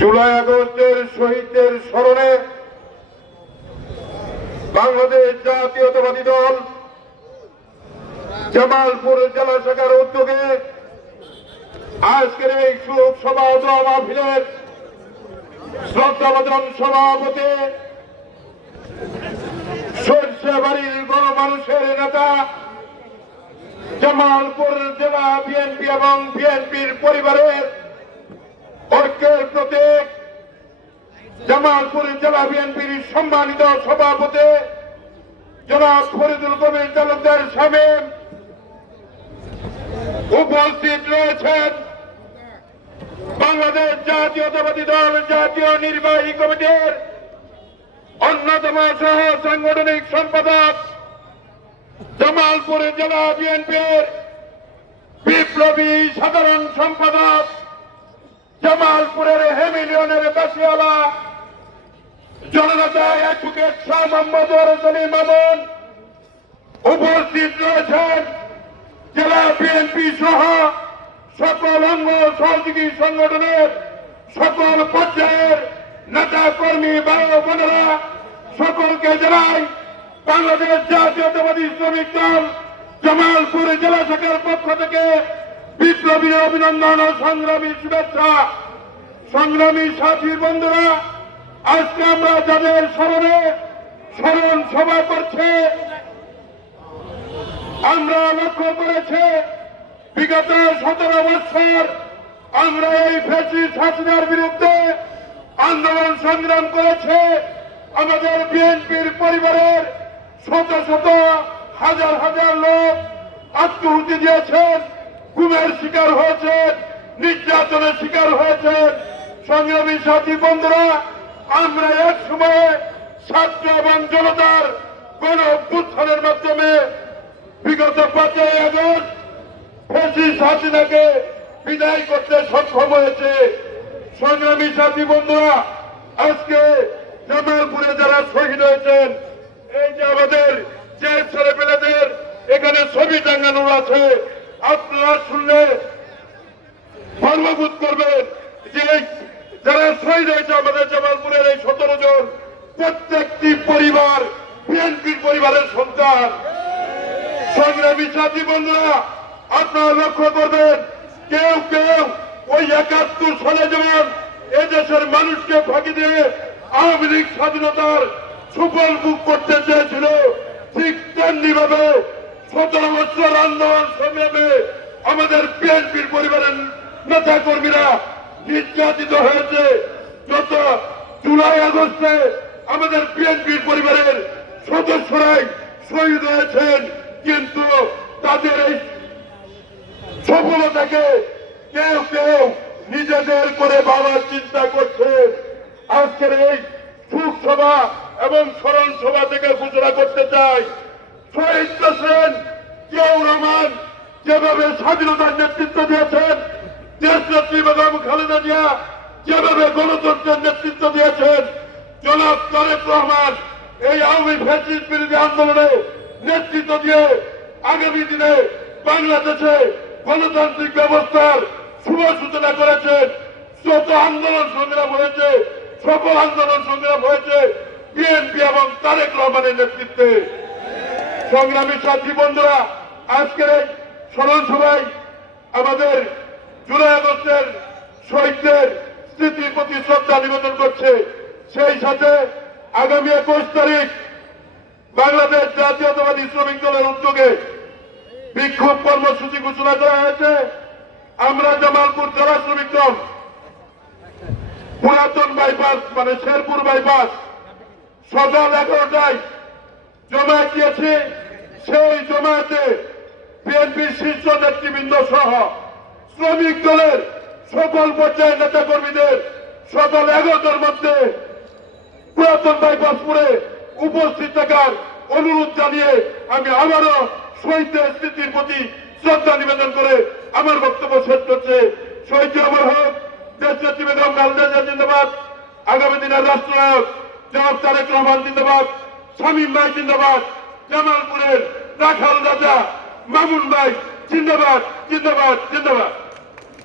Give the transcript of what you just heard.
জুলাই আগস্টের শহীদদের স্মরণে বাংলাদেশ জাতীয়তাবাদী দল জামালপুর জেলা শাখার উদ্যোগে আজকের এই শোক সভা দোয়া মাহফিলের শ্রদ্ধাভাজন সভাপতি সরষেবাড়ির গণমানুষের নেতা জামালপুর জেলা বিএনপি এবং বিএনপির পরিবারের ঐক্যের প্রতীক জামালপুর জেলা বিএনপির সম্মানিত সভাপতি জনাব ফরিদুল কবির তালুকদার সাহেব উপস্থিত রয়েছেন বাংলাদেশ জাতীয়তাবাদী দল জাতীয় নির্বাহী কমিটির অন্যতম সহ সাংগঠনিক সম্পাদক জামালপুর জেলা বিএনপির বিপ্লবী সাধারণ সম্পাদক জামালপুরের হেমিলিয়নের বাসিওয়ালা জননেতা অ্যাডভোকেট শাহ মোহাম্মদ রসলি মামুন উপস্থিত রয়েছেন জেলা বিএনপি সহ সকল অঙ্গ সহযোগী সংগঠনের সকল পর্যায়ের নেতা কর্মী ভাই বোনেরা, সকলকে জানাই বাংলাদেশ জাতীয়তাবাদী শ্রমিক দল জামালপুর জেলা শাখার পক্ষ থেকে বিপ্লবী অভিনন্দন ও সংগ্রামী শুভেচ্ছা। সংগ্রামী সাথী বন্ধুরা, আজকে আমরা যাদের স্মরণে স্মরণ সভা করছে, আমরা লক্ষ্য করেছে, বিগত সতেরো বছর আমরা এই ফেসিস হাসিনার বিরুদ্ধে আন্দোলন সংগ্রাম করেছে। আমাদের বিএনপির পরিবারের শত শত হাজার হাজার লোক আত্মহুতি দিয়েছেন, গুমের শিকার হয়েছেন, নির্যাতনের শিকার হয়েছেন। সংগ্রামী সাথী বন্ধুরা, আমরা এক সময় ছাত্র এবং জনতার গণ অভ্যুত্থানের মাধ্যমে বিগত পাঁচই আগস্ট ফেসিস হাসিনাকে বিদায় করতে সক্ষম হয়েছে। সংগ্রামী সাথী বন্ধুরা, আজকে জামালপুরে যারা শহীদ হয়েছেন যে আমাদের যে ছেলে পেলেদের এখানে ছবি টাঙ্গানো আছে, আপনারা শুনলে গর্ববোধ করবেন যে যারা শহীদ হয়েছে আমাদের জামালপুরের এই সতেরো জন, প্রত্যেকটি পরিবার, বিএনপির পরিবারের সন্তান। সংগ্রামী সাথী বন্ধুরা, আপনারা লক্ষ্য করবেন, কেউ কেউ ওই একাত্তর সালে যেমন এদেশের মানুষকে ফাঁকি দিয়ে আওয়ামী লীগ স্বাধীনতার সুফল বুক করতে চেয়েছিল। ঠিক তেমনি ভাবে সতেরো বছর আন্দোলন সংগ্রামে আমাদের বিএনপির পরিবারের নেতা কর্মীরা নির্যাতিত হয়েছে। যত জুলাই, আগস্টে আমাদের বিএনপির পরিবারের সদস্যরাই শহীদ হয়েছেন। কিন্তু তাদের এই সফলতাকে কেউ কেউ নিজেদের করে বাবার চিন্তা করছেন আজকের এই সুখ সভা এবং স্মরণ সভা থেকে ঘোষণা করতে চাই। শহীদ প্রেসিডেন্ট জিয়াউর রহমান, যেভাবে স্বাধীনতার নেতৃত্ব দিয়েছেন, দেশ নেত্রী বেগম খালেদা জিয়া, যেভাবে গণতন্ত্রের নেতৃত্ব দিয়েছেন, জনাব তারেক রহমান, এই আওয়ামী ফ্যাসিস্ট বিরোধী আন্দোলনে নেতৃত্ব দিয়ে আগামী দিনে বাংলাদেশে গণতান্ত্রিক ব্যবস্থার শুভ সূচনা করেছেন। যত আন্দোলন সংগ্রাম হয়েছে সকল আন্দোলন সংগ্রাম হয়েছে বিএনপি এবং তারেক রহমানের নেতৃত্বে। সংগ্রামী সাথী বন্ধুরা, আজকের এই স্মরণ সভায় আমাদের জুলাই আগস্টের শহীদদের স্মৃতির প্রতি শ্রদ্ধা নিবেদন করছে। সেই সাথে আগামী একুশ তারিখ বাংলাদেশ জাতীয়তাবাদী শ্রমিক দলের উদ্যোগে বিক্ষোভ কর্মসূচি ঘোষণা করা হয়েছে। আমরা জামালপুর জেলা শ্রমিক দল, পুরাতন বাইপাস মানে শেরপুর বাইপাস সকাল এগারোটায় জমা দিয়েছে। সেই জমাতে বিএনপির শীর্ষ নেতৃবৃন্দ সহ শ্রমিক দলের সকল পর্যায়ের নেতা কর্মীদের সকাল এগারোটার মধ্যে পুরাতন বাইপাসপুরে উপস্থিত থাকার অনুরোধ জানিয়ে আমি আবারও শহীদদের স্মৃতির প্রতি শ্রদ্ধা নিবেদন করে আমার বক্তব্য শেষ করছে। শহীদ আমার হোক দেশ নেত্রী বেগম খালেদা জিন্দাবাদ। আগামী দিনের রাষ্ট্রনায়ক জনাব তারেক রহমান জিন্দাবাদ, শামীম ভাই জিন্দাবাদ, জামালপুরের রাখাল রাজা, মামুন ভাই জিন্দাবাদ জিন্দাবাদ জিন্দাবাদ।